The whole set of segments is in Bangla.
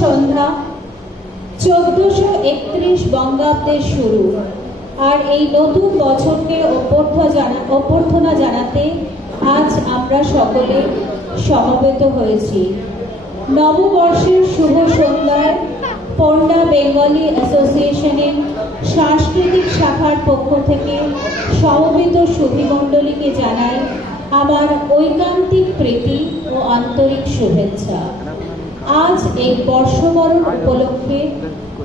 সন্ধ্যা। 1431 বঙ্গাব্দের শুরু, আর এই নতুন বছরকে অভ্যর্থনা জানাতে আজ আমরা সকলে সমবেত হয়েছি। নববর্ষের শুভ সন্ধ্যায় পণ্ডা বেঙ্গলি অ্যাসোসিয়েশনের সাংস্কৃতিক শাখার পক্ষ থেকে সমবেত সুধীমণ্ডলীকে জানাই আমার ঐকান্তিক প্রীতি ও আন্তরিক শুভেচ্ছা। আজ এই বর্ষবরণ উপলক্ষে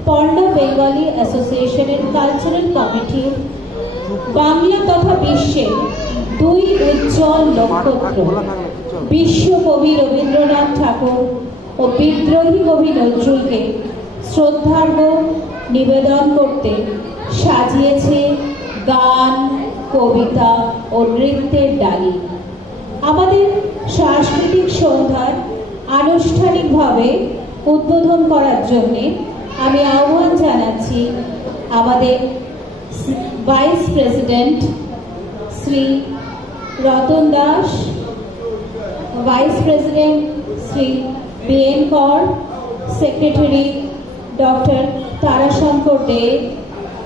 পণ্ডা বেঙ্গলি অ্যাসোসিয়েশনের কালচারাল কমিটি বাংলা তথা বিশ্বের দুই উজ্জ্বল নক্ষত্র বিশ্বকবি রবীন্দ্রনাথ ঠাকুর ও বিদ্রোহী কবি নজরুলকে শ্রদ্ধার্ঘ্য নিবেদন করতে সাজিয়েছে গান, কবিতা ও নৃত্যের ডালি। আমাদের সাংস্কৃতিক সন্ধ্যার আনুষ্ঠানিকভাবে উদ্বোধন করার জন্য আমি আহ্বান জানাচ্ছি আমাদের vice president Shri Ratan Das, vice president Shri BN. কর, সেক্রেটারি ডক্টর তারাশঙ্কর দে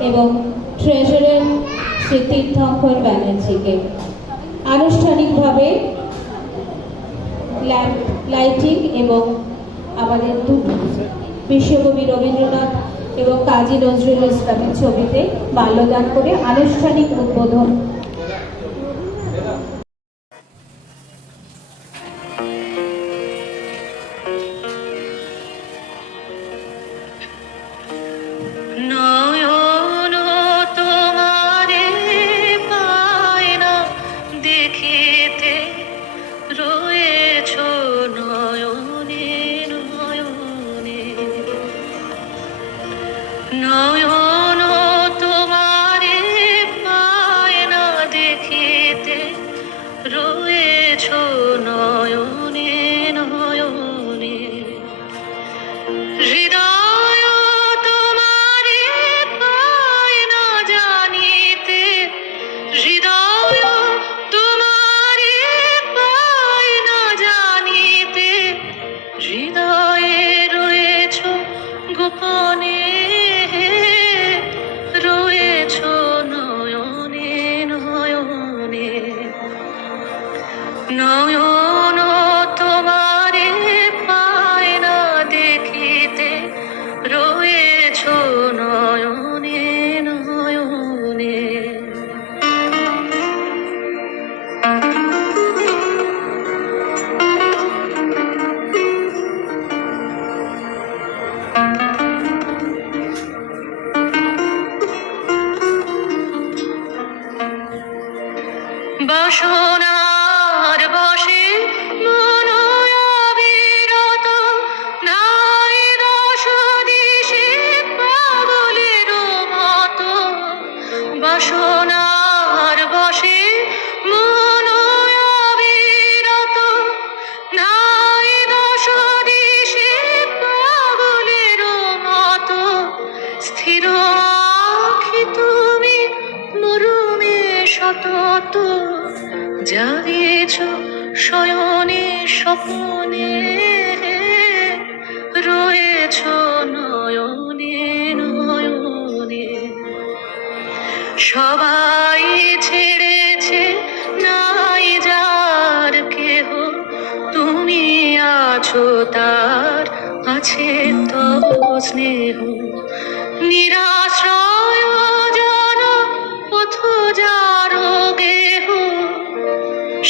এবং ট্রেজারার শ্রী তীর্থঙ্কর ব্যানার্জিকে। আনুষ্ঠানিকভাবে লাইটিং এবং আমাদের বিশ্বকবি রবীন্দ্রনাথ এবং কাজী নজরুল ইসলামের ছবিতে মাল্যদান করে আনুষ্ঠানিক উদ্বোধন। নয়ন তোমারে পায় না দেখিতে, রয়েছ নয়নে নয়নে। হৃদয় তোমারে পায় না জানিতে, হৃদয় তোমারে পায় না জানিতে, হৃদয়ে রয়েছ গোপনে, রয়েছ নয়নে নয়নে। নয়ন তোমারে পায় না দেখিতে, রয়েছ নয়নে নয়নে। বাসনার বশে মন অবিরত, নাই দশ দিশে পাগলের মতো। বাসনার বশে মন অবিরত, নাই দশ দিশে পাগলের মতো। স্থির আঁখি তুমি মরুমে সতত, জাগিয়েছ শয়নে স্বপ্নে, রয়েছ নয়নে নয়নে। সবাই ছেড়েছে নাই যার কেহ, তুমি আছো তার, আছে তব স্নেহ। নিরাশ্রয় জন পথ যার গেহ,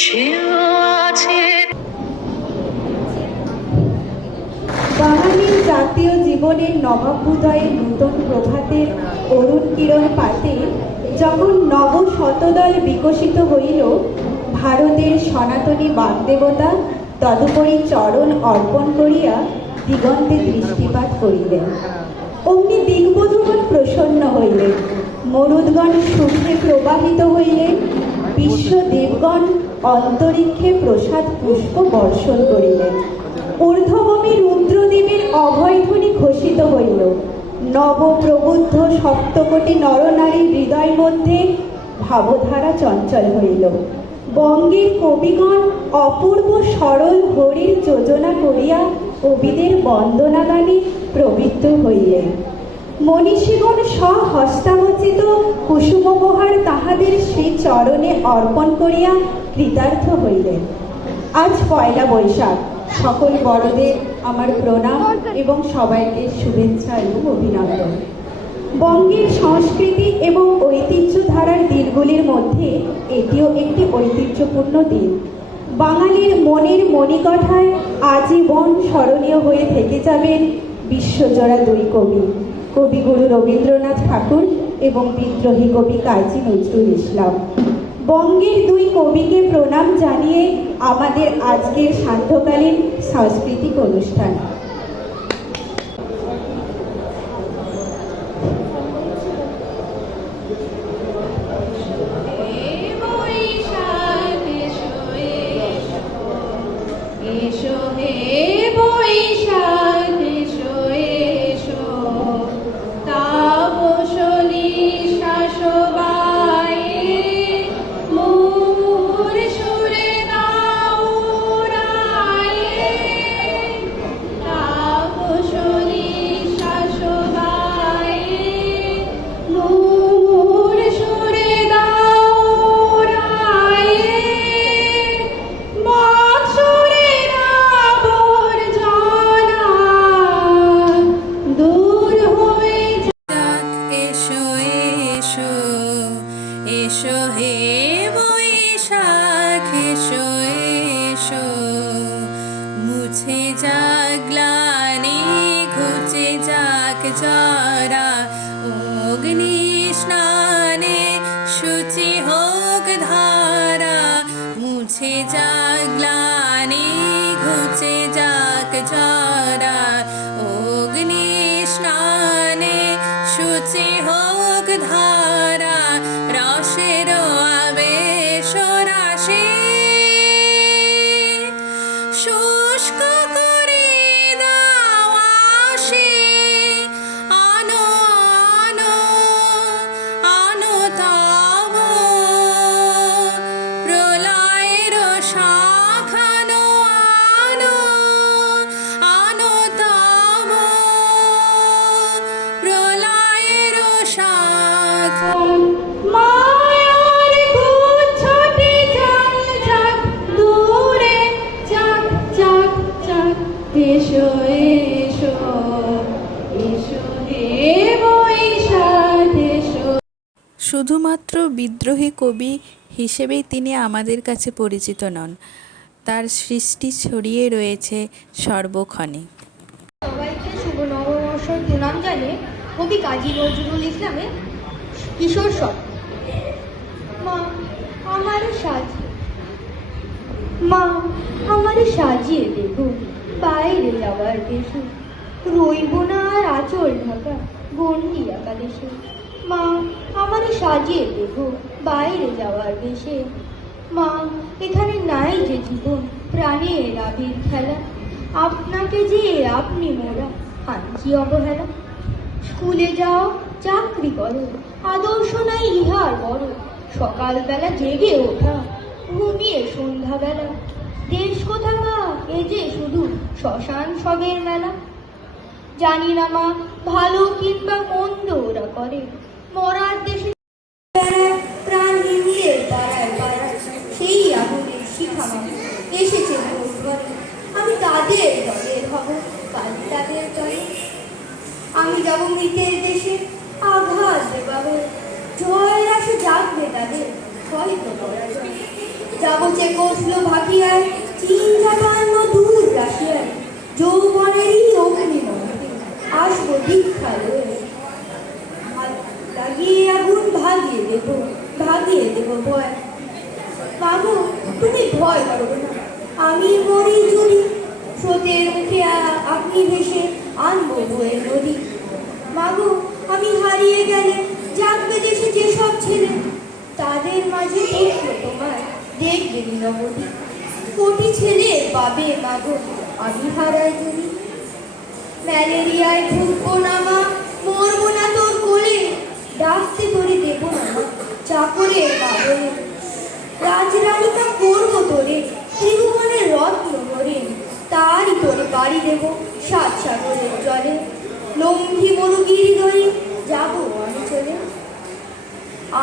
সেও আছে। বাঙালির জাতীয় জীবনের নবাভ্যুদয়ের নূতন প্রভাতের অরুণ কিরণ পাতে যখন নব শতদল বিকশিত হইল, ভারতের সনাতনী বাগদেবতা তদুপরি চরণ অর্পণ করিয়া দিগন্তে দৃষ্টিপাত করিলেন। অমনি দিগ্বধূগণ প্রসন্ন হইলেন, মরুদ্গণ সুখে প্রবাহিত হইলেন, বিশ্বদেবগণ অন্তরিক্ষে প্রসাদ পুষ্প বর্ষণ করিলেন। ঊর্ধ্বভূমি রুদ্রদেবের অভয়ধ্বনি ঘোষিত হইল। নবপ্রবুদ্ধ সপ্তকোটি নরনারীর হৃদয় মধ্যে ভাবধারা চঞ্চল হইল। বঙ্গের কবিগণ অপূর্ব সরল হরির যোজনা করিয়া কবিদের বন্দনাগানে প্রবৃত্ত হইলেন। মনীষীগণ স্বহস্তামচিত কুসুমোপহার তাহাদের শ্রী চরণে অর্পণ করিয়া কৃতার্থ হইলেন। আজ পয়লা বৈশাখ, সকল বড়দের আমার প্রণাম এবং সবাইকে শুভেচ্ছা এবং অভিনন্দন। বঙ্গের সংস্কৃতি এবং ঐতিহ্যধারার দিনগুলির মধ্যে এটিও একটি ঐতিহ্যপূর্ণ দিন। বাঙালির মনের মণিকঠায় আজীবন স্মরণীয় হয়ে থেকে যাবেন বিশ্বজোড়া দুই কবি, কবিগুরু রবীন্দ্রনাথ ঠাকুর এবং বিদ্রোহী কবি কাজী নজরুল ইসলাম। বঙ্গের দুই কবিকে প্রণাম জানিয়ে আমাদের আজকের সান্ধ্যকালীন সাংস্কৃতিক অনুষ্ঠান। এসো হে বৈশাখ এসো এসো, তাপসনী শাসবায়ে মোর সুরে দাও রায়ে, তাপসনী শাসবায়ে মোর সুরে দাও রায়ে, বৎসরের আবর্জনা দূর হয়ে এসো এসো এসো হে বৈশাখ এসো এসো, মুছে যাক গ্লানি ঘুচে যাক জরা, অগ্নি স্নানে শুচি হোক ধারা, মুছে যাক গ্লানি ঘুচে যাক জরা, অগ্নি স্নানে শুচি হোক ধারা, রসের আবেশ রাশি শুষ্ক করে দাও আসি, আনো আনো আনো তব প্রলয়ের শাখানো, আনো আনো তব প্রলয়ের শাখা। মায়ার গুচ্ছটি জল যাক দূরে, যাক যাক যাক, এসো এসো এসো হে বৈশাখ এসো। শুধুমাত্র বিদ্রোহী কবি হিসেবেই তিনি আমাদের কাছে পরিচিত নন, তার সৃষ্টি ছড়িয়ে রয়েছে সর্বক্ষণে। সবাইকে শুভ নববর্ষের প্রণাম জানিয়ে কবি কাজী নজরুল ইসলামের কিশোর স্বপ্ন। মা আমারে সাজিয়ে, মা আমারে সাজিয়ে দেখো বাইরে যাওয়ার দেশে, রইব না আর আঁচল ঢাকা গন্ডি আঁকা দেশে। মা আমারে সাজিয়ে দেখো বাইরে যাওয়ার দেশে, মা এখানে নাই যে জীবন প্রাণের আবির খেলা, আপনাকে যে আপনি মোরা আনছি অবহেলা। স্কুলে যাও চাকরি করো আদর্শ নাই ইহার বড়, সকালবেলা জেগে ওঠা ঘুমিয়ে সন্ধ্যাবেলা, দেশ কোথাকা এ যে শুধু শ্মশান সবের মেলা। জানি না মা ভালো কিংবা মন্দ ওরা করে, মরার দেশে প্রাণ নিয়ে পাড়ায় পাড়ায় সেই আগুনের শিখা মামা এসেছে ভোট ঘরে, আমি তাদের দলের হব কাল তাদের দলে। আমি যাব মৃতের দেশে আঘাত দেবাবে, জয়ের আসে জাগবে তাদের হয়তো পরাজয়। যাব চেকোস্লোভাকিয়ায় চীন জাপান ও দূর রাশিয়ায়, যৌবনেরই অগ্নিমন্ত্রে আসবো দীক্ষা লয়ে। লাগিয়ে আগুন ভাগিয়ে দেব ভয়। বাবু তুমি ভয় করো না, আমি মরি যদি স্রোতের মুখে আপনি ভেসে আনবো বয়ে নদী। মাগো আমি হারিয়ে গেলে জাগবে দেশে যেসব ছেলে, তাদের মাঝে দেখলো তোমার দেখবে নীরবতী। কোটি ছেলে পাবে মাগো আমি হারাই যদি, ম্যালেরিয়ায় ঢুকবো না মা মরবো না তোর কোলে, ডাকতে তোরে দেবো না মা চাকরের বাবলে। রাজরানিকা করবো তোরে ত্রিভুবনের রত্ন হরে, তারই তোরে বাড়ি পাড়ি দেব সাত সাগরের জলে, লঙ্ঘি মরুগিরি ধরে যাবো আমি চলে।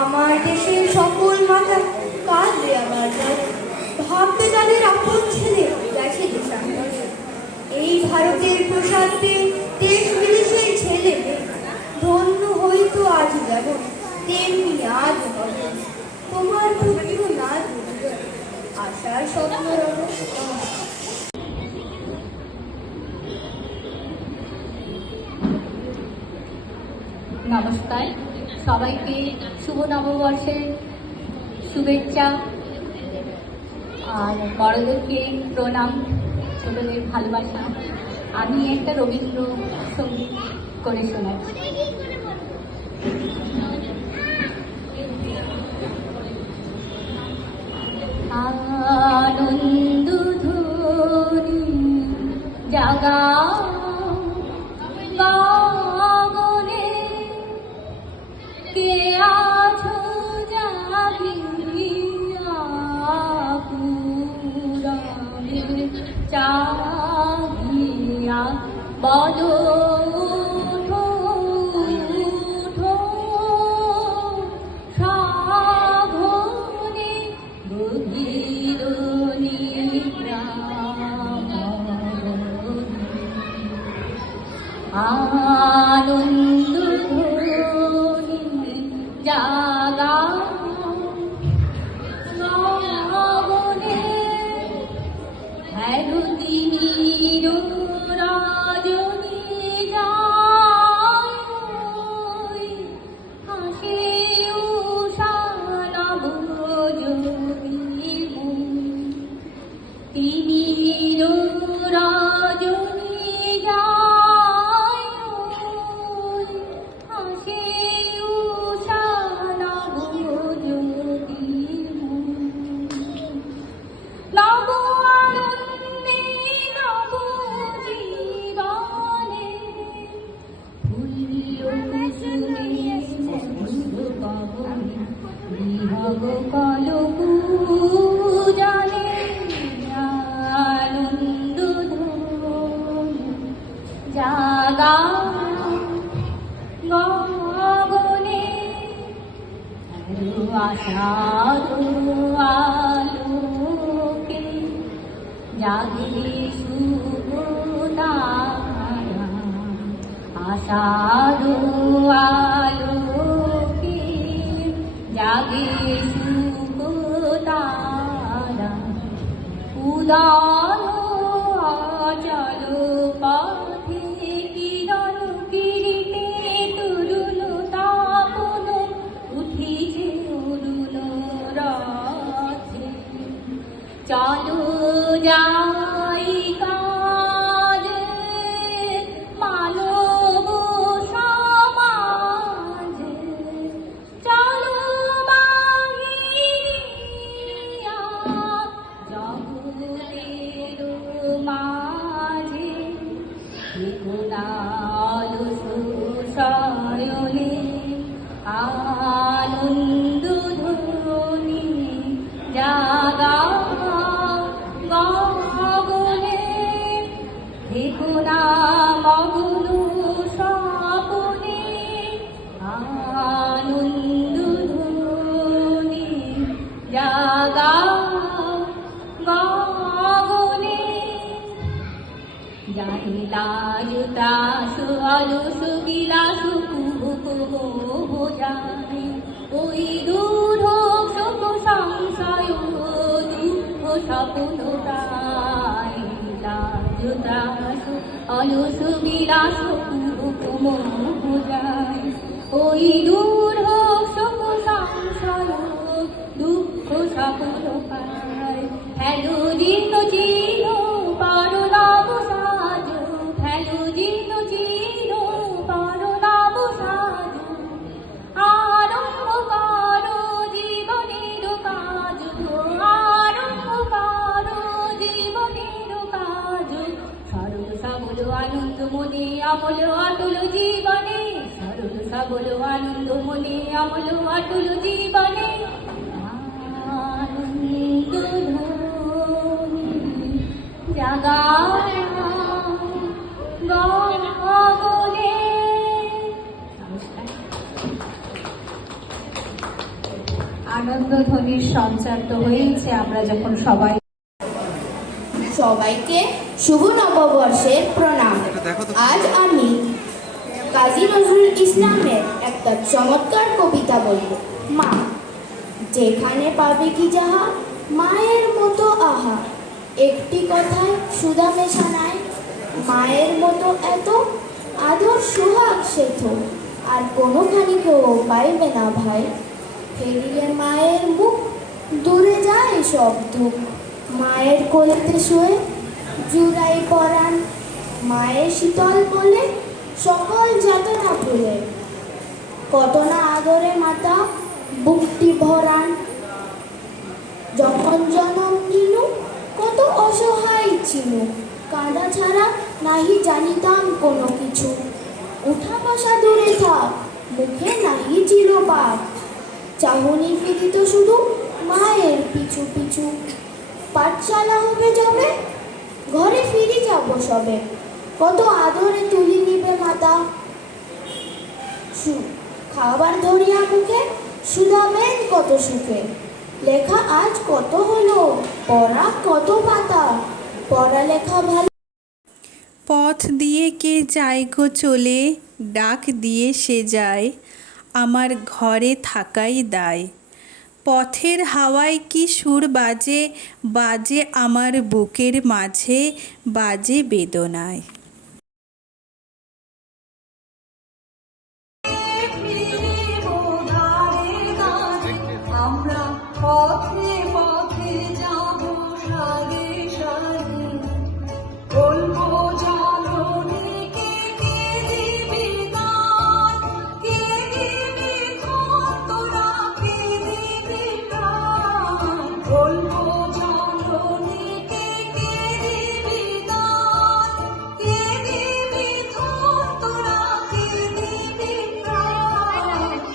আমার দেশের সকল মাথা কাঁদবে আমার দল, ভাববে তাদের আপন ছেলে গেছে দেশান্তরে। এই ভারতের প্রসাদে দেশ বিদেশের ছেলে মেয়ে ধন্য হইতো আজ যেমন তেমনি আজ হবে। তোমার পুত্র না দুর্গ আশার স্বপ্ন রবে। নমস্কার, সবাইকে শুভ নববর্ষের শুভেচ্ছা। আর বড়দেরকে প্রণাম, ছোটদের ভালোবাসা। আমি একটা রবীন্দ্র সঙ্গীত করে শোনাচ্ছি। আনন্দ ধ্বনি জাগা গগনে, কে আছো জাগিয়া পুরাণে চাহিয়া বলো উঠো উঠো সাধনে গভীর নিদ্রা আনন্দ ধ্বনি জাগা গগনে, হেরুদিনীর রজনী যায়, হাসে উষা নব যোগী তিমির রজনী যায়, হাসে উষা নব যোগী নব আনন্দে নব জীবনে, ফুল্ল কুসুমে মধুর পবনে, বিহগ কলক জানে আনন্দ ধ্বনি জাগা গগনে, আশার আলোকে জাগে শুভ তারা, আশার আলোকে জাগে শুভ তারা, উদার অচল পথে কিরণ কিরিটে তরুণ তাপন উঠিছে অরুণ রথে। চলো যাই কাজে মানব সমাজে, চলো বাহিরিয়া জগতের মাঝে, অলস শয়নে আনন্দ ধ্বনি জাগা গগনে, দেখুনা মগ্ন স্বপনে আনন্দ ধ্বনি জাগা গগনে। জানিলা জুতাস অলস বিলাস কুহুক মোহ জানে, ওই দূর শোক সংশয় দুঃখ স্বপ্ন তাইলা জুতাস অলস বিলাস কুহুক মোহ যায়, ওই দূর শোক সংশয় দুঃখ স্বপ্ন পায়। হ্যালো দিন চির পার নব সাজু, হ্যালো দিন চির পার নব সাজু, আরম্ভ করো জীবনের কাজ, আরম্ভ করো জীবনের কাজ। সরল সবল আনন্দ মনে আমল অটল জীবনে, সরল সবল আনন্দ মনে আমল অটল জীবনে, আনন্দ ধ্বনি জাগা প্রতিধ্বনির সঞ্চার তো হয়েইছে। আমরা যখন সবাই সবাইকে শুভ নববর্ষের প্রণাম। আজ আমি কাজী নজরুল ইসলামের একটা চমৎকার কবিতা বলবো। মা, যেখানে পাবে কি যাহা, মায়ের মতো আহা, একটি কথায় সুধা মেশা নাই, মায়ের মতো এত আদর সোহাগ সেথ, আর কোনোখানি কেউ পাইবে না ভাই। ফেরিলে মায়ের মুখ, দূরে যায় সব দুঃখ, মায়ের কোলেতে শুয়ে জুড়াই পরাণ, মায়ের শীতল বলে সকল যাতনা ভুলে, কত না আদরে মাতা বুকটি ভরান। যখন জনম নিনু কত অসহায় ছিল, কাঁদা ছাড়া নাহি জানিতাম কোনো কিছু, উঠা বসা দূরে থাক, মুখে নাহি ছিল বাপ, চাহনি ফিরিত শুধু মায়ের পিছু পিছু। পাঠশালা হবে যবে, ঘরে ফিরি যাব সবে, কত আদরে তুলি নিবে মাতা, খাবার ধরিয়া মুখে শুধাবেন কত সুখে। লেখা আজ কত হলো, পড়া কত পাতা, পড়ালেখা ভালো। পথ দিয়ে কে যায় গো চলে, ডাক দিয়ে সে যায়, আমার ঘরে থাকাই দায়। পথের হাওয়ায় কি সুর বাজে, বাজে আমার বুকের মাঝে, বাজে বেদনায়। আমরা পথে পথে যাব সারি সারি, বলবো জননীকে কে দিবি দান, কে দিবি ধন, তোরা কে দিবি প্রাণ। বলবো জননীকে কে দিবি দান, কে দিবি ধন, তোরা কে দিবি প্রাণ।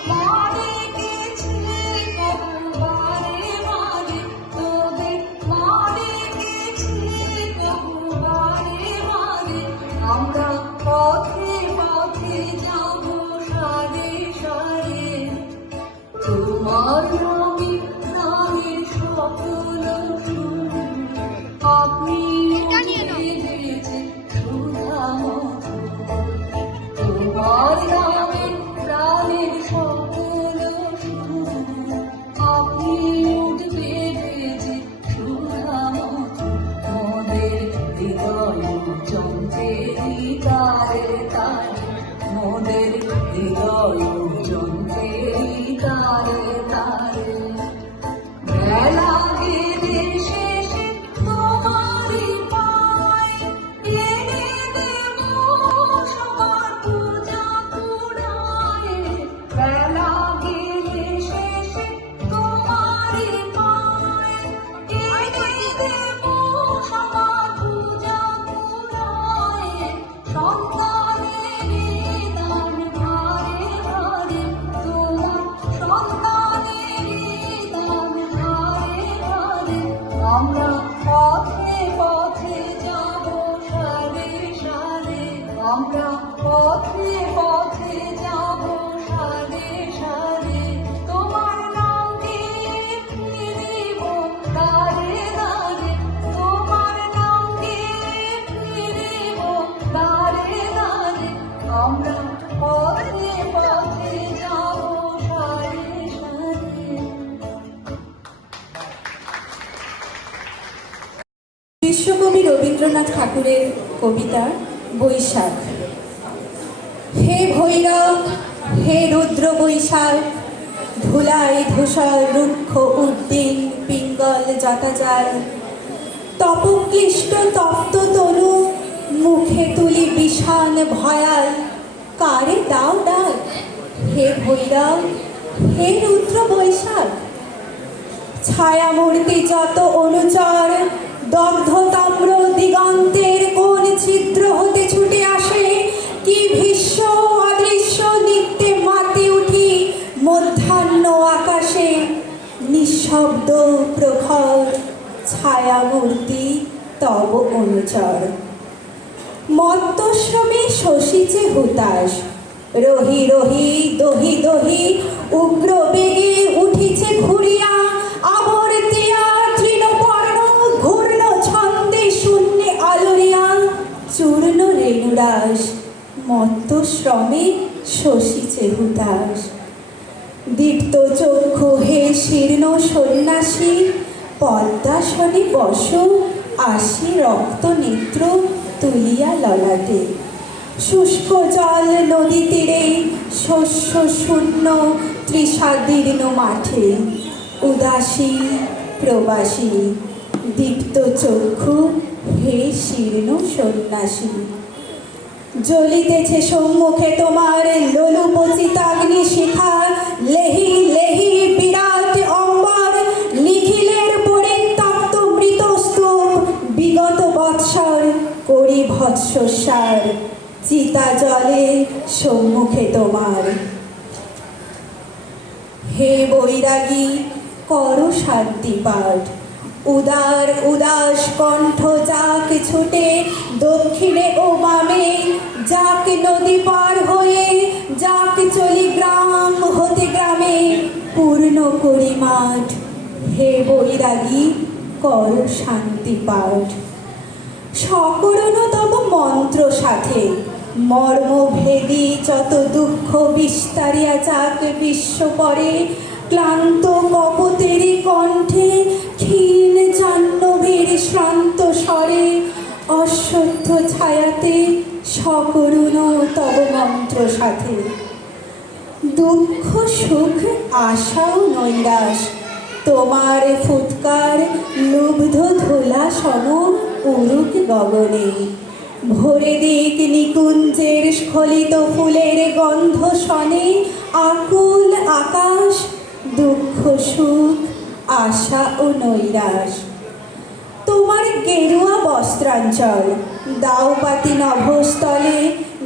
মারে গেছে বহুবারে মারে, তোদের মারে গেছে বহুবারে মারে। আমরা পথে পথে যাব সারে সারে, তোমার নামে প্রাণের সকল সুর, আপনি বেজেছে সুধা মধুর। তোমার নামে প্রাণের সকল সুর, আপনি উঠবে বেজে সুধা মধুর। মোদের হৃদয় যন্ত্রেরই তারে তারে, মোদের হৃদয় যন্ত্রেরই তারে তারে। বেলা গেলে শেষে তোমারই পায়, এনে দেব সবার পূজা পুরায়। বেলা গেলে শেষে তোমারই পায়, এনে দেব সবার পূজা পুরায়। সন্তানেরই দান ঘরে ঘরে, তোমার সন্তানেরই দান ঘরে ঘরে। আমরা পথে পথে যাব সারে সারে, আমরা পথে পথে যাব সারে সারে। তোমার নামকে ফিরিব দারে দারে, তোমার নামকে ফিরিব দারে দারে। আমরা পথে পথে যাব সারে সারে। বিশ্বকবি রবীন্দ্রনাথ ঠাকুরের কবিতা বৈশাখ। হে ভৈরব, হে রুদ্র বৈশাখ, ধুলায় ধূসর রুক্ষ উদ্দিন পিঙ্গল যথাযায়, তপক্লিষ্ট তপ্ত তনু মুখে তুলি বিষাণ ভয়াল, কারে দাও ডাক। হে ভৈরব, হে রুদ্র বৈশাখ, ছায়ামূর্তি যত অনুচর, দগ্ধ তাম্র দিগন্তের কোন ছিদ্র হতে ছুটে আসে, কি ভীষ্ম অদৃশ্য নিত্যে মাতে উঠি মধ্যাহ্ন আকাশে। নিঃশব্দ প্রখর ছায়ামূর্তি তব অনুচর, মত্তশ্রমে শশীচে হুতাশ, রহি রহি দহি দহি উগ্র বেগে উঠিছে ঘুরিয়া উদাস, মত্ত শ্রমে শশীছে হুতাশ। দীপ্ত চক্ষু হে শীর্ণ সন্ন্যাসী, পদ্মাসনে বস আসি রক্ত নেত্র তুলিয়া ললাটে। শুষ্ক জল নদী তীরে, শস্য শূন্য ত্রিষাদীর্ণ মাঠে। উদাসী প্রবাসী, দীপ্ত চক্ষু হে শীর্ণ সন্ন্যাসী। জ্বলিতেছে সম্মুখে তোমার লোলুপচিতাগ্নি শিখা। লেহি লেহি বিরাট অম্বর, নিখিলের পরিত্যক্ত মৃতস্তূপ। বিগত বৎসর করি ভৎসসার, চিতা জলে সম্মুখে তোমার। হে বৈরাগী কর শান্তি পাঠ, উদার উদাস কণ্ঠ যাক ছুটে দক্ষিণে ও বামে। যাক নদী পার হয়ে, যাক চলি গ্রাম হতে গ্রামে। পূর্ণ করি মাঠ, হে বৈরাগী কর শান্তি পাঠ। সকরণ তব মন্ত্র সাথে, মর্মভেদী যত দুঃখ বিস্তারিয়া যাক বিশ্ব পরে। ক্লান্ত কপতেরি কণ্ঠে, ক্ষীণ জাহ্নবীর শ্রান্ত স্বরে। অশ্বত্থ ছায়াতে সকরুণ তব মন্ত্র সাথে। দুঃখ সুখ আশা ও নৈরাশ, তোমার ফুৎকার লুব্ধ ধুলা সম উড়ুক গগনে। ভরে দিক নিকুঞ্জের স্খলিত ফুলের গন্ধ শনে। আকুল আকাশ, দুঃখ সুখ আশা ও নৈরাশ। তোমার গেরুয়া বস্ত্রাঞ্চল, দাওপাতি নভস্থলে।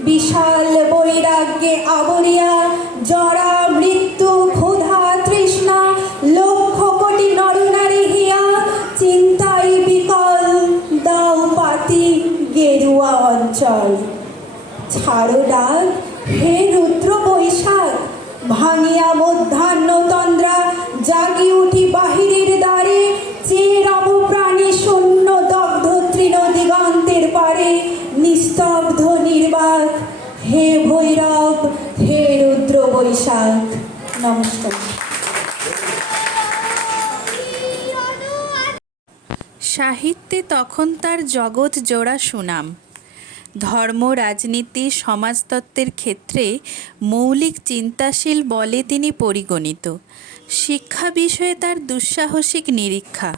বিশাল বৈরাগ্যে আবরিয়া, জরা মৃত্যু ক্ষুধা তৃষ্ণা। লক্ষ কোটি নরনারী হিয়া, চিন্তায় বিকল দাওপাতি গেরুয়া অঞ্চল। ছাড়ো ডাক হে রুদ্র বৈশাখ, ভাঙিয়া মধ্যাহ্ন তন্দ্রা। জাগি উঠি বাহিরের দ্বারে, চেয়ে রব প্রাণী শূন্য দগ্ধ তৃণ দিগন্তের পারে। নিস্তব্ধ নির্বাক হে ভৈরব, হে রুদ্র বৈশাখ। নমস্কার। সাহিত্যে তখন তার জগৎ জোড়া সুনাম। ধর্ম, রাজনীতি, সমাজতত্ত্বের ক্ষেত্রে মৌলিক চিন্তাশীল বলে তিনি পরিগণিত। শিক্ষা বিষয়ে তার দুঃসাহসিক নিরীক্ষা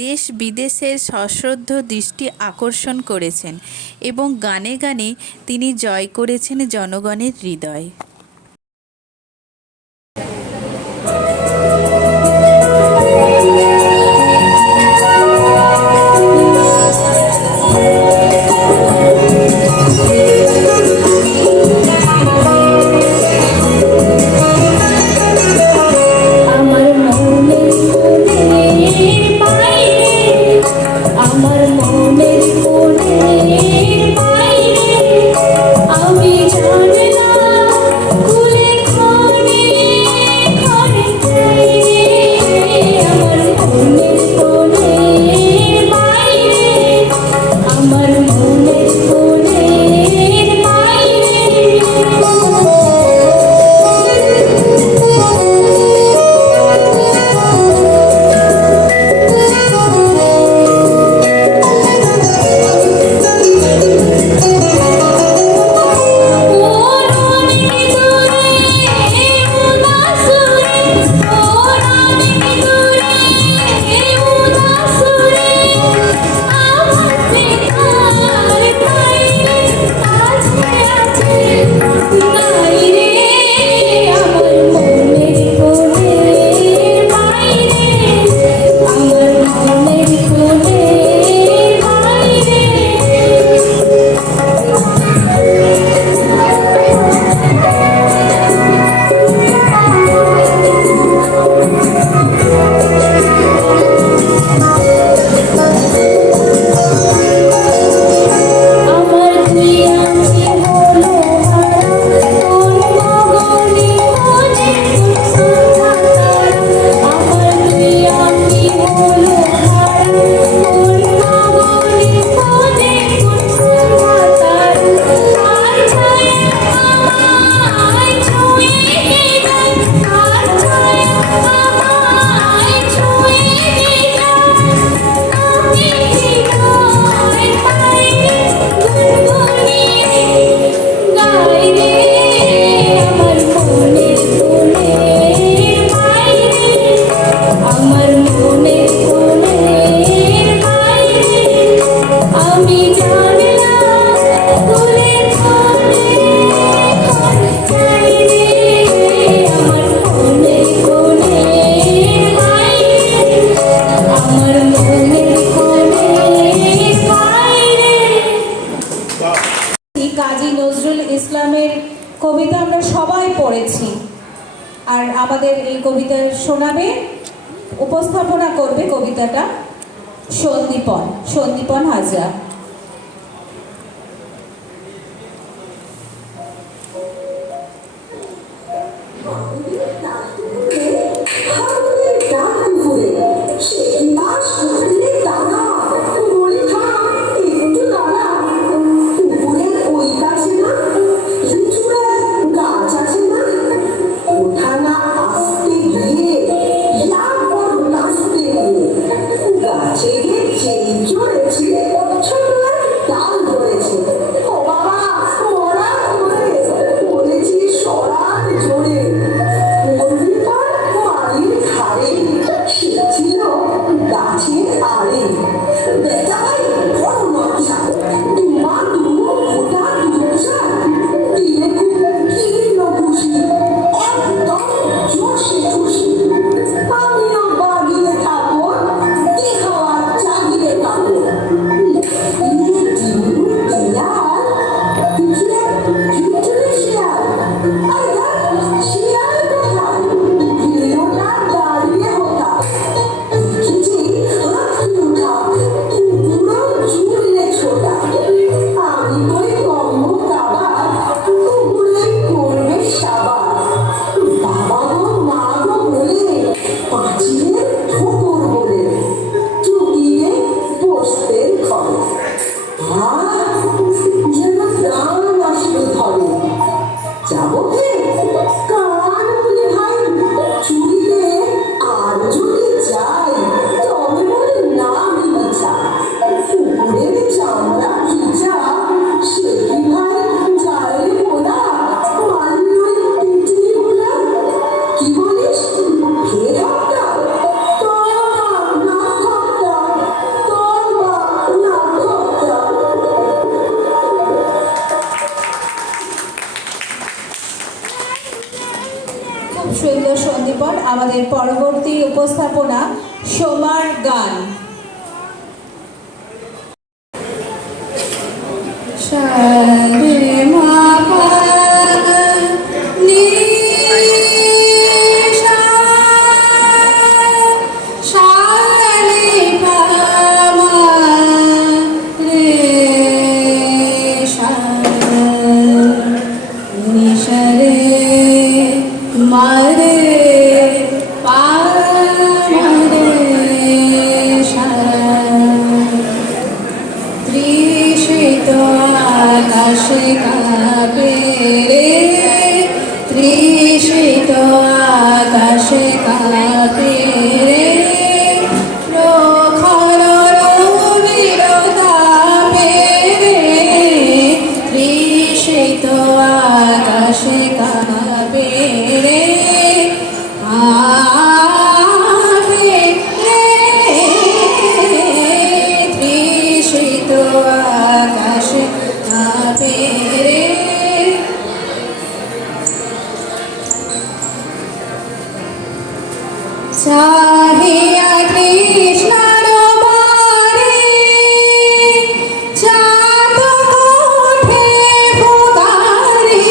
দেশ বিদেশের সশ্রদ্ধ দৃষ্টি আকর্ষণ করেছেন এবং গানে গানে তিনি জয় করেছেন জনগণের হৃদয়। ও কাজী নজরুল ইসলামের কবিতা আমরা সবাই পড়েছি, আর আমাদের এই কবিতা শোনাবে, উপস্থাপনা করবে কবিতাটা সন্দীপন হাজরা। সুন্দর সন্দীপন। আমাদের পরবর্তী উপস্থাপনা সোমার গান। চাহিয়া কৃষ্ণর বারে চাঁদ কোঠে ফুকারে,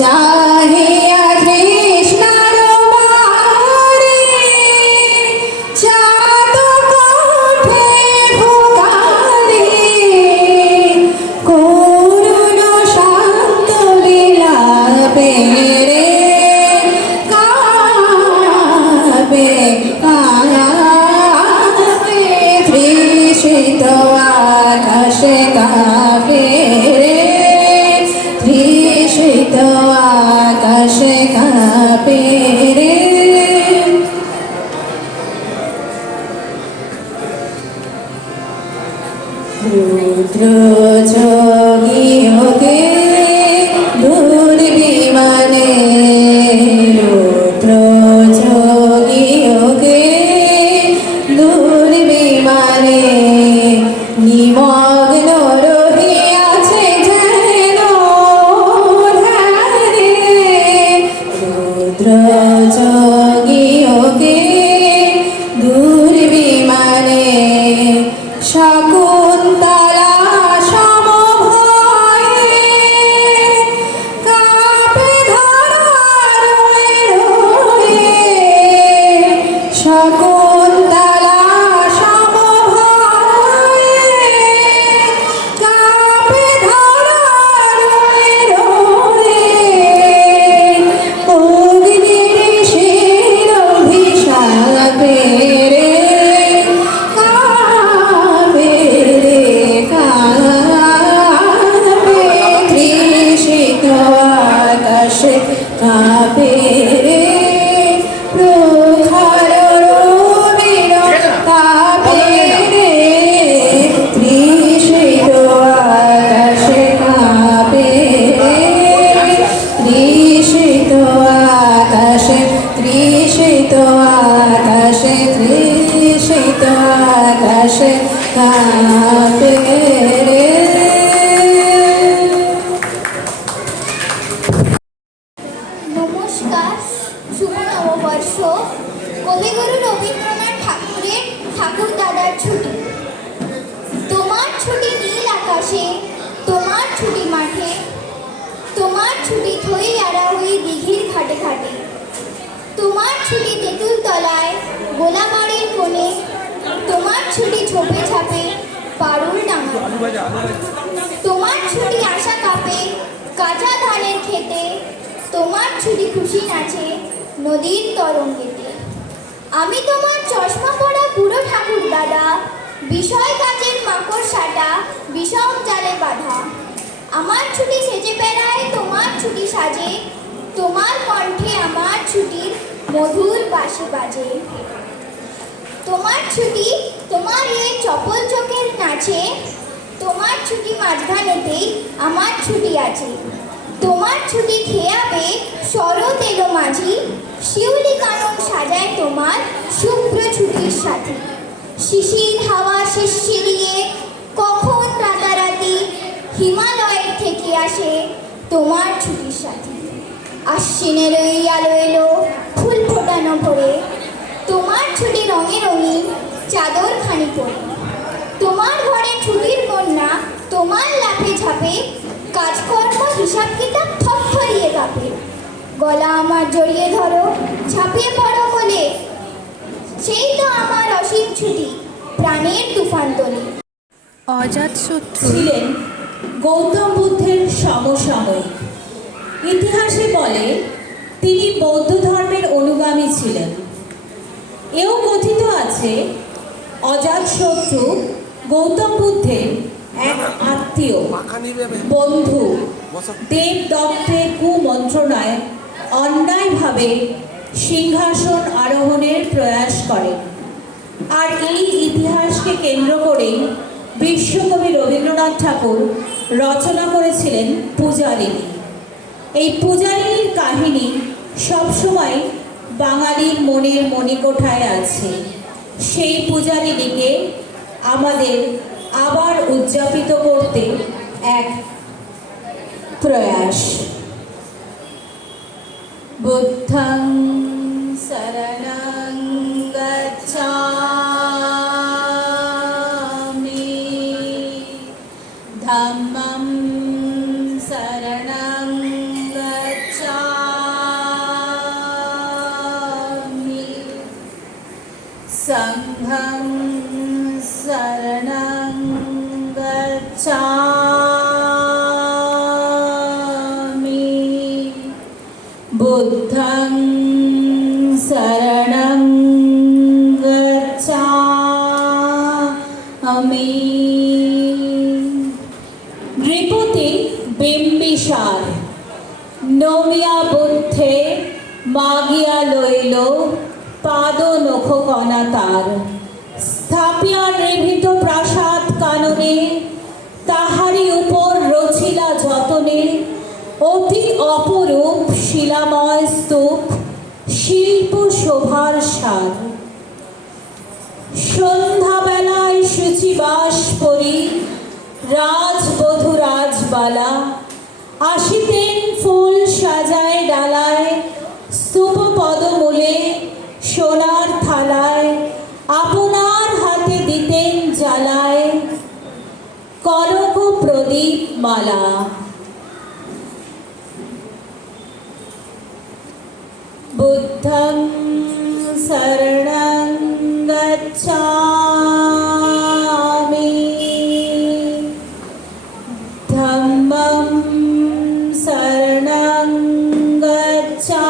চাহিয়া কৃষ্ণর বারে চাঁদ কোঠে ফুকারে, করুণ শান্ত বিলাপে রে তৃষিত আকাশে কাঁপে রে, তৃষিত আকাশে কাঁপে রে। রুদ্র যোগীকে দূর বিমানে, রুদ্র যোগীকে দূর বিমানে নিমগ্ন রহিয়াছে যেন ধ্যানে, রুদ্র ছুটি দিঘির ঘাটে ঘাটে, তোমার ছুটি তেঁতুল তলায় গোলাবাড়ির কোণে, তোমার ছুটি ঝোপে ঝাপে পারুল ডাঙা, তোমার ছুটি আশা কাপে কাঁচা ধানের খেতে, তোমার ছুটি খুশি নাচে নদীর তরঙ্গেতে। আমি তোমার চশমা পরা বুড়ো ঠাকুর দাদা, বিষয় কাজের মাকড় সাটা বিষম জালে বাঁধা। আমার ছুটি সেজে বেড়ায় তোমার ছুটি সাজে, তোমার কণ্ঠে আমার ছুটির মধুর বাঁশি বাজে। তোমার ছুটি তোমার এই চপল চোখের নাচে, তোমার ছুটি মাঝখানেতেই আমার ছুটি আছে। তোমার ছুটি খেয়াবে শরৎ এলো মাঝি, শিউলি কানন সাজায় তোমার শুভ্র ছুটির সাথে। শিশির হাওয়া শিশিরিয়ে কখন রাতারাতি হিমালয়ের থেকে আসে তোমার ছুটির সাথে। আশ্বিনের ওই আলো এলো ফুল ফোটানো ভরে, তোমার ছুটি রঙে রঙিন চাদর খানি পরে। তোমার ঘরে ছুটির কন্যা তোমার লাফে ঝাপে, কাজকর্ম হিসাব কিতাব থরথরিয়ে কাঁপে। গলা আমার জড়িয়ে ধরো ঝাঁপিয়ে পড়ো বলে, সেই তো আমার অসীম ছুটি প্রাণের তুফান তোলে। অজাতশত্রু ছিলেন গৌতম বুদ্ধের সমসাময়িক। ইতিহাসে বলে তিনি বৌদ্ধ ধর্মের অনুগামী ছিলেন। এও কথিত আছে অজাতশত্রু গৌতম বুদ্ধের এক আত্মীয়, বন্ধু, দেবদত্তের কুমন্ত্রণায় অন্যায়ভাবে সিংহাসন আরোহণের প্রয়াস করেন। আর এই ইতিহাসকে কেন্দ্র করেই বিশ্বকবি রবীন্দ্রনাথ ঠাকুর রচনা করেছিলেন পূজারিণী। এই পূজারিণীর কাহিনী সবসময় বাঙালির মনের মণিকোঠায় আছে। সেই পূজারিণীকে আমাদের আবার উদযাপিত করতে এক প্রয়াস। বুদ্ধং শরণং গচ্ছামি, ধম্মং শরণং গচ্ছামি, সংঘং শরণং গচ্ছামি, বুদ্ধং শরণং গচ্ছামি। নৃপতি বিম্বিসার নমিয়া বুদ্ধে মাগিয়া লইল পাদ নখ কণা তার, স্থাপিয়া নির্ভীত প্রাসাদ কাননে, তাহারি উপর রচিলা যতনে অতি অপরূপ শিলাময় স্তূপ, শিল্প শোভার সার। সন্ধ্যাবেলায় শুচিবাস পরি রাজবধূ রাজবালা, আসিতেন ফুল সাজায় ডালায়, স্তূপ পদমূলে সোনার থালায়, আপনার হাতে দিতেন জ্বালায় কনক প্রদীপ মালা। বুদ্ধং শরণং গচ্ছামি, ধম্মং শরণং গচ্ছামি,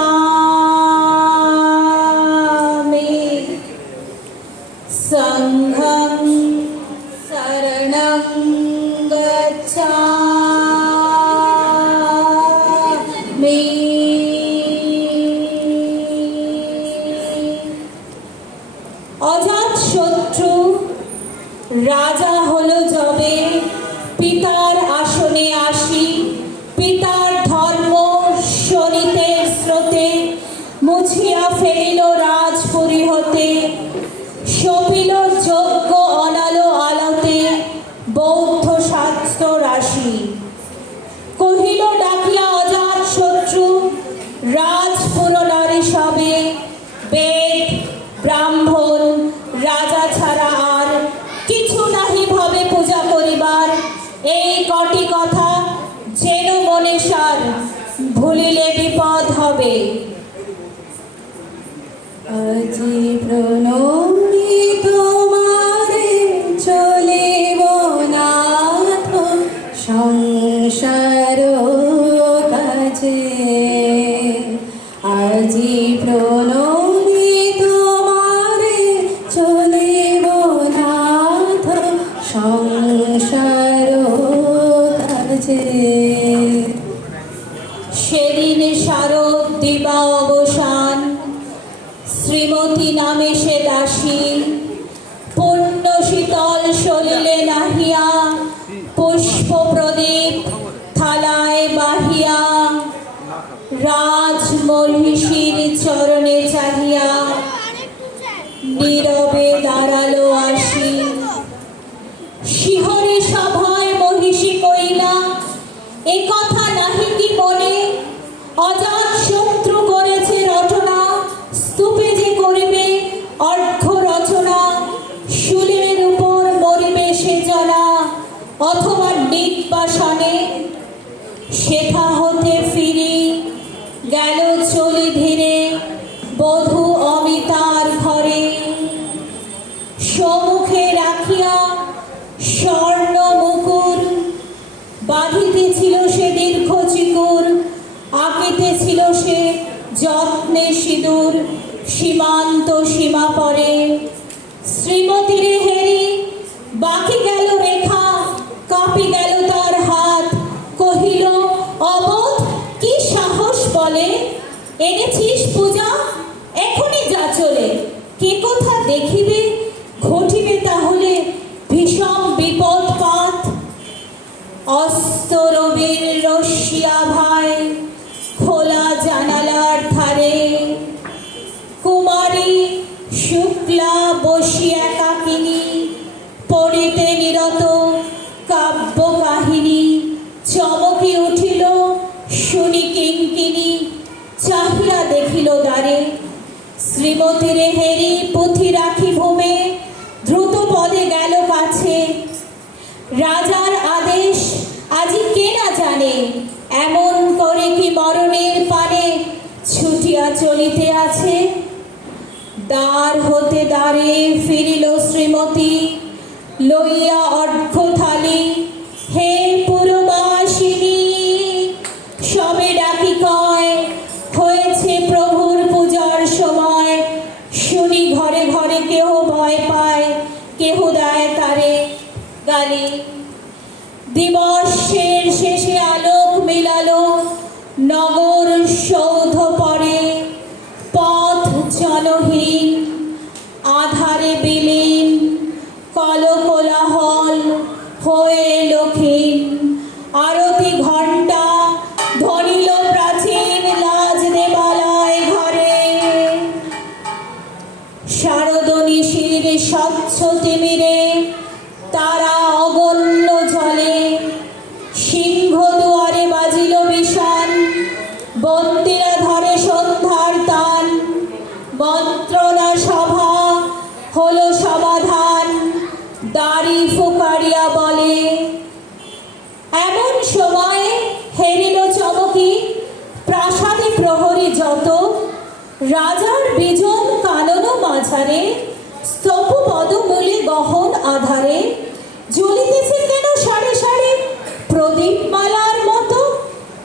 সংঘং শরণং গচ্ছামি। অজাতশত্রু রাজা হলো যবে, পিতার আসনে আসি, পিতার ধর্ম শনিতের স্রোতে, মুছিয়া ফেলিল রাজপুরী হতে, সপিল যজ্ঞ অনালো আলোতে বৌদ্ধ শাস্ত্র রাশি। কহিল ডাকিয়া অজাতশত্রু রাজপুর নারী সবে, বেদ ব্রাহ্মণ রাজা ছাড়া আর কিছু নাহি ভবে পূজা করিবার, এই কটি কথা যেন মনে সার। ভুলিলে বিপদ হবে। আজি প্রণমি তোমারে চলিব নাথ সংসার কাজে। আজি প্রণমি তোমারে চলিব নাথ সংসার কাজে। সেদিন শারদ দিবা অবসান, শ্রীমতী নামে সে দাসী, পুণ্য শীতল সলিলে নাহিয়া, পুষ্প প্রদীপ থালায় বাহিয়া, রাজ মহিষীর চরণে চাহিয়া, নীরবে দাঁড়ালো আসি। শিহরে সভায় মহিষী কইলা, এ কথা নাহি কি মনে, অজাত শত্রু করেছে রটনা, স্তূপে যে করিবে অর্ঘ্য রচনা, শূলের উপর মরিবে সে জনা, অথবা নির্বাসনে। সেথা হতে ফিরি গেল চলি ধীরে, বধূ অমিতার ঘরে। সম্মুখে রাখিয়া স্বর্ণ মুকুর, বাঁধিতেছিল সে দীর্ঘ চিকুর, আঁকিতেছিল সে যত্নে সিঁদুর, সীমান্ত সীমা পরে। শ্রীমতীরে হেরি বাকি গেল রেখা, কাঁপি গেল তার হাত, কহিল অবোধ কি সাহস বলে, এনেছিস পূজা এখনই যা চলে। কে কথা দেখিবে ঘটিবে তাহলে ভীষণ বিপদপাত। অস্ত রবির রশ্মিয়া ভাই খোলা জানালার ধারে, কুমারী শুক্লা বসি একাকিনী, পড়িতে নিরত কাব্য কাহিনী। চমকি উঠিল শুনি কিঙ্কিনী, চাহিয়া দেখিল দ্বারে। শ্রীমতীরে হেরি পুঁথি রাখি ভূমে, দ্রুত পদে গেল কাছে। রাজার আদেশ আজি কে না জানে, এমন করে কি মরণের পানে ছুটিয়া চলিতে আছে। দ্বার হতে দ্বারে ফিরিল শ্রীমতী, লইয়া অর্ঘ্য থালি। হে পুরবাসিনী সবে ডাকি কয়, হয়েছে প্রভুর পূজার সময়। শুনি ঘরে ঘরে কেহ ভয় পায়, কেহ দেয় তারে গালি। দিবসের শেষে আলোক মিলালো, নগর সৌধ পরে। পথ জনহীন আধারে বিলীন, কলকোলাহল হয়ে লক্ষীন। আরতি ঘণ্টা ধরিল প্রাচীন লাজ দেবালয় ঘরে। শারদ নিশির স্বচ্ছ তিমিরে, তারা অগণ্য জলে। সিংহ দুয়ারে বাজিল বিষান, বন্দিরা ধরে সন্ধ্যার তান। মন্ত্রণা সভা হলো সমাধান, দাড়ি ফুকারিয়া বলে। এমন সময় হেরিল চমকি প্রাসাদে প্রহরী যত। রাজার বিজন কানন মাঝারে, স্তব পদমূলে গহন আধারে। জ্বলিতেছে কেন সারে সারে প্রদীপ মালার মতো।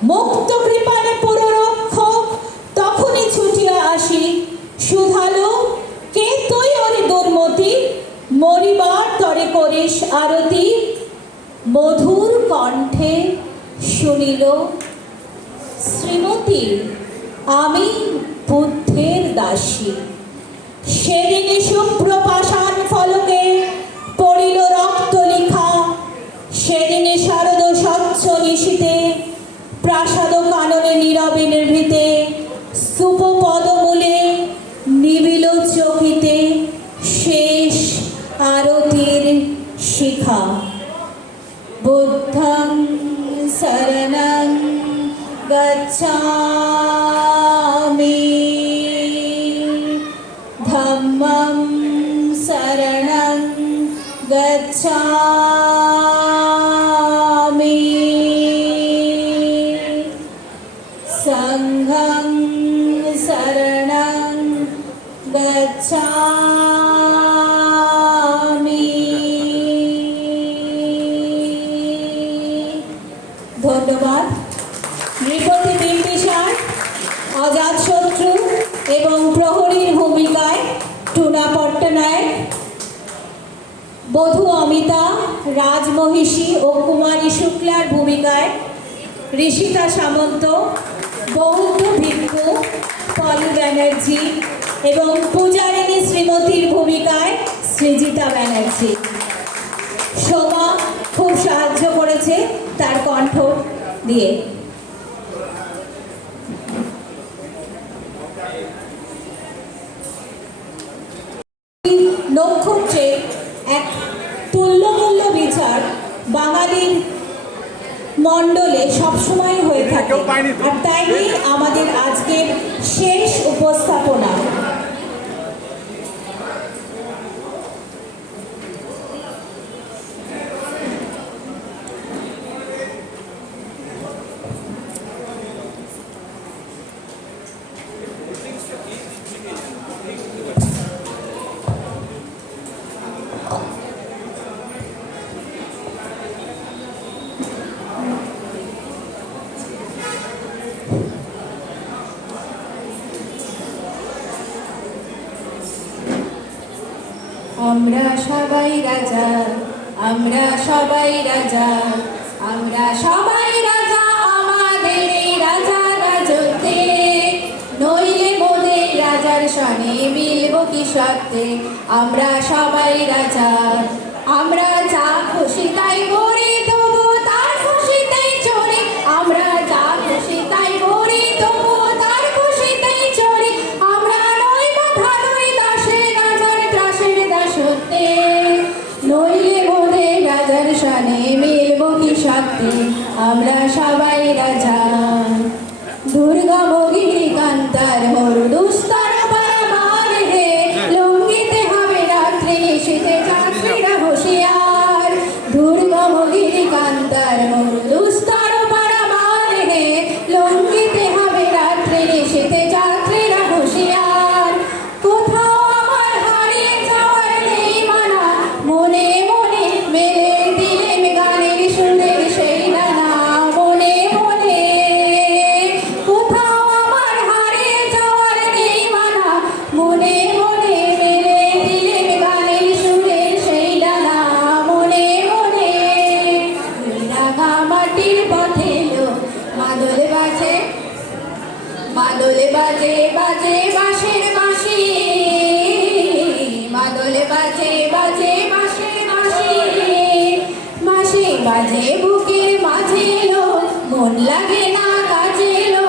মুক্ত কৃপানে পুররক্ষক তখনই ছুটিয়া আসি। শুধালো কে তুই ওরে দুর্মতি, মরিবার তরে করিস আরতি। মধুর কণ্ঠে শুনিল, শ্রীমতী আমি বুদ্ধের দাসী। সেদিনে শুভ্র পাষাণ ফলকে পড়িল রক্ত লিখা। সেদিনে শারদ স্বচ্ছ নিশীতে, প্রাসাদ কাননে নীরবে নিভৃতে। স্তূপ পদমূলে নিবিল চকিতে, শেষ আরতির শিখা। বুদ্ধং শরণং গচ্ছামি, ধম্মং শরণং গচ্ছামি, গচ্ছামি। ধন্যবাদ। নৃপতি বিম্বিসার, অজাতশত্রু এবং প্রহরীর ভূমিকায় টুনা পট্টনায়ক, বধূ অমিতা, রাজমহিষী ও কুমারী শুক্লার ভূমিকায় ঋষিকা সামন্ত, বৌদ্ধ ভিক্ষু পলি ব্যানার্জি এবং পূজারিণী শ্রীমতীর ভূমিকায় সৃজিতা ব্যানার্জি। সোমা খুব সাহায্য করেছে তার কণ্ঠ দিয়ে। নক্ষত্রের এক তুল্যমূল্য বিচার বাঙালির মণ্ডলে সবসময় হয়ে থাকে, আর তাই নিয়ে আমাদের আজকের শেষ উপস্থাপনা। আমরা সবাই রাজা, আমরা সবাই রাজা, আমরা সবাই রাজা আমাদের এই রাজা রাজত্বে, নইলে মোদের রাজার সনে মিলব কি সত্যে। আমরা সবাই রাজা, আমরা যা খুশি তাই করি, তবু তার খুশি তাই চলি। আমরা যা খুশি তাই করি, তবু তার খুশি তাই চলি। আমরা নই বাধা নই দাসে, রাজার ত্রাসের দাসত্বে, নইলে মোদের রাজার সনে মিলব কি সত্যে। আমরা সবাই রাজা। দুর্গা মগিরি কান্তার মরু দুস্তর পারাবার হে, লঙ্ঘিতে হবে রাত্রি নিশীথে যাত্রীরা হুঁশিয়ার। দুর্গা মগিরি কান্তার মরু দুস্তর পারাবার হে, লঙ্ঘিতে হবে রাত্রি নিশীথে যাত্রীরা হুঁশিয়ার। কোথাও আমার হারিয়ে যাওয়ার নেই মানা, মনে মনে মেলে দিলেন গানের সুরের সেই ডানা। মনে মনে কোথাও আমার হারিয়ে যাওয়ার নেই মানা, মনে মনে মেলে দিলেন গানের সুরের সেই ডানা। মনে মনে রাঙা মাটির পথে লোক মাদল বাজে, মাদল বাজে বাজে বাঁশের বাঁশি, মাদল বাজে বাজে বাঁশের বাঁশি। বাঁশি বাজে বুকের মাঝে এলো, মন লাগে না কাজে এলো,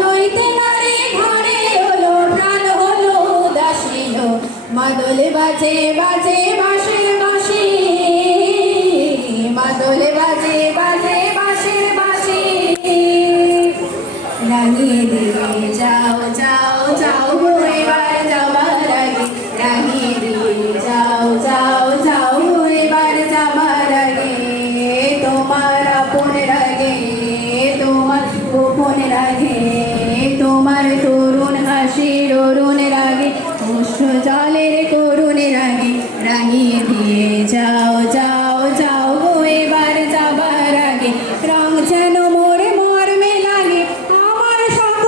রইতে না রে ঘরে হলো, প্রাণ হলো উদাস এলো। মাদল বাজে বাজে বাঁশের বাঁশি, মাদল বাজে বাজে বাঁশের বাঁশি। রাঙিয়ে দিয়ে যাও যাও যাও গো এবার যাবার আগে, রাঙিয়ে দিয়ে যাও যাও যাও গো এবার যাবার আগে। তোমার আপনের আগে, তোমার গোপনের আগে, তোমার তরুণ হাসির অরুণের আগে, অশ্রু জলের করুণের আগে। রাঙিয়ে দিয়ে যাও যাও যাও গো এবার যাবার আগে, রং যেন মোর মর্মে লাগে আমার সকল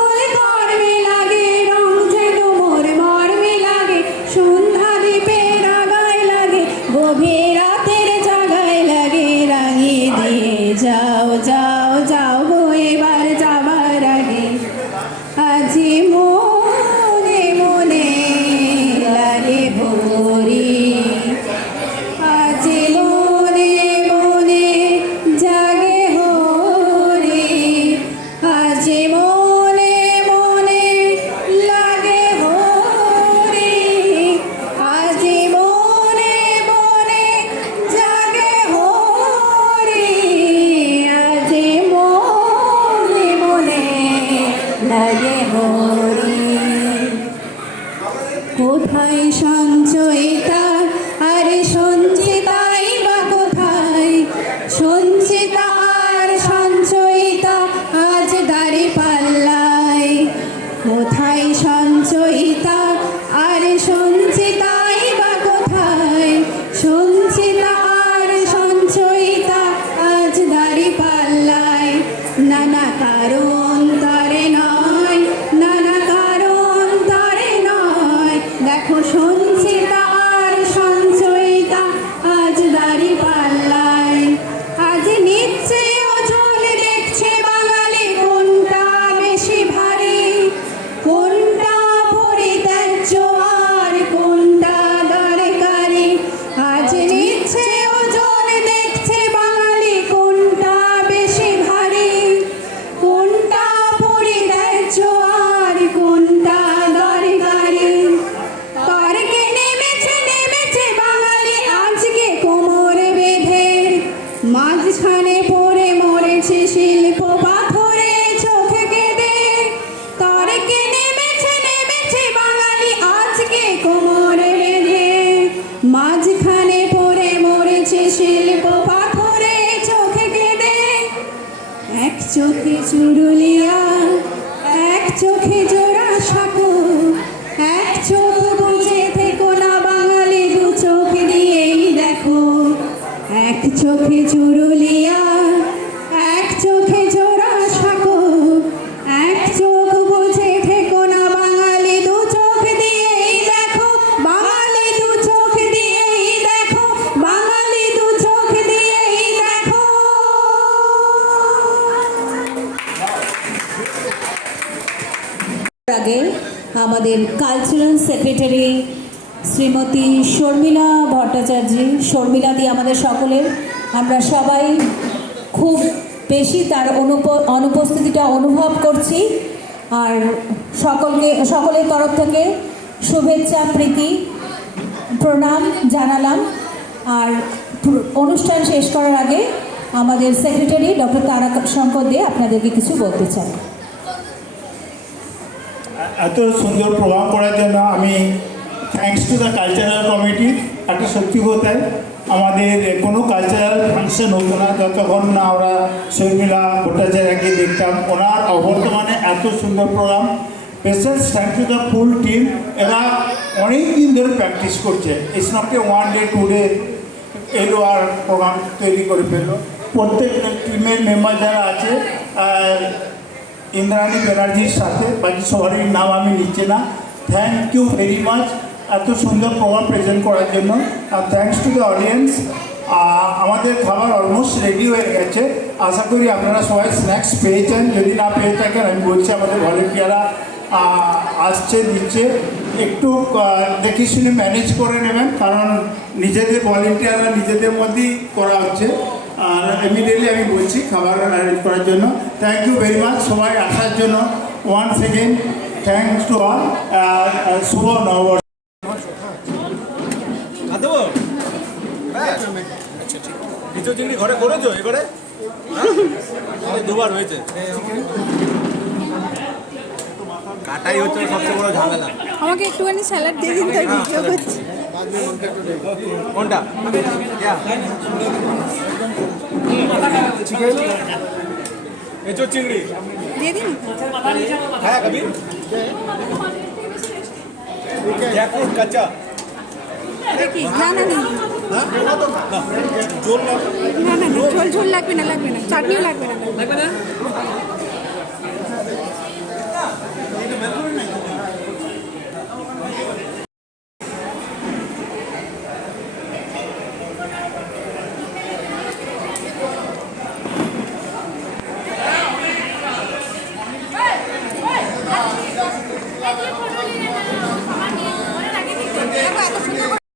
কারণ তরে নয়, নানা কারণ তরে নয়। দেখো সঞ্চিতা আর সঞ্চয়িতা আজ দাড়ি পাল্লায়, আজ নিচ্ছে ওজন দেখছে বাঙালি কোনটা বেশি ভারী, কোনটা পরিত্যাজ্য আর কোনটা দরকারি। আজ নিচ্ছে ওজন দেখছে বাঙালি কোনটা বেশি ভারী, কোনটা পরিত্যাজ্য আর কোনটা দরকারি। তর্কে নেমেছে নেমেছে বাঙালি আজকে কোমর বেঁধে, মাঝখানে পড়ে মরেছে শিল্প পাথরে চোখ কেঁদে। তর্কে নেমেছে নেমেছে বাঙালি আজকে কোমর বেঁধে, মাঝখানে পড়ে মরেছে শিল্প পাথরে চোখ কেঁদে। এক চোখে চুরুলিয়া, এক চোখে জোড়া সাঁকো, এক চোখ বুঝে থেকো না বাঙালি দু চোখ দিয়েই দেখো। এক চোখে চুরুলিয়া, এক চোখে জোড়া সাঁকো, এক চোখ বুঝে থেকো না বাঙালি দু চোখ দিয়েই দেখো। বাঙালি দু চোখ দিয়েই দেখো, বাঙালি দু চোখ দিয়েই দেখো। আগে আমাদের কালচারাল সেক্রেটারি শ্রীমতী শর্মিলা ভট্টাচার্য, শর্মিলা দিয়ে আমাদের সকলের, আমরা সবাই খুব বেশি তার অনুপস্থিতিটা অনুভব করছি। আর সকলের তরফ থেকে শুভেচ্ছা প্রীতি প্রণাম জানালাম। আর অনুষ্ঠান শেষ করার আগে আমাদের সেক্রেটারি ডক্টর তারাশঙ্কর দে আপনাদেরকে কিছু বলতে চান। এত সুন্দর প্রোগ্রাম করার জন্য আমি thanks to the cultural committee. একটা সত্যি কথাই আমাদের কোনো কালচারাল ফাংশন হতো না যতক্ষণ না আমরা শর্মিলা ভট্টাচার্যকে দেখতাম। ওনার অবর্তমানে এত সুন্দর programme. Special thank to the full team. এরা অনেক দিন ধরে প্র্যাকটিস করছে। It's not a one day today এলো আর প্রোগ্রাম তৈরি করে ফেললো। প্রত্যেক টিমের মেম্বার যারা আছে, ইন্দ্রাণী ব্যানার্জির সাথে বাকি সবারই নাম আমি নিচ্ছি না। থ্যাংক ইউ ভেরি মাচ এত সুন্দর প্রোগ্রাম প্রেজেন্ট করার জন্য। আর থ্যাংকস টু দ্য অডিয়েন্স। আমাদের খাবার অলমোস্ট রেডি হয়ে গেছে। আশা করি আপনারা সবাই স্ন্যাক্স পেয়েছেন। যদি না পেয়ে থাকেন আমি বলছি আমাদের ভলেন্টিয়াররা আসছে দিচ্ছে, একটু দেখে শুনে ম্যানেজ করে নেবেন, কারণ নিজেদের ভলেন্টিয়াররা নিজেদের মধ্যেই করা হচ্ছে। আর ইমিডিয়েটলি আমি বলছি খাবার অ্যারেঞ্জ করার জন্য। থ্যাংক ইউ ভেরি মাচ সবাই আসার জন্য। Once again thanks to all. শুভ নববর্ষ। কিছু চিংড়ি ঘরে করেছো এবারে? দুবার হয়েছে। কাটাই হচ্ছে সবচেয়ে বড় ঝামেলা। আমাকে একটুখানি স্যালাড দিয়ে দিন, তাই ভিডিও করছি। কোনটা? এঁচো চিংড়ি দিয়ে দিন। হ্যাঁ কবির জ্যাকফ্রুট কাঁচা। দেখি না না না জোর না না ঝোল ঝোল লাগবে না, লাগবে না, চাটনিও লাগবে না।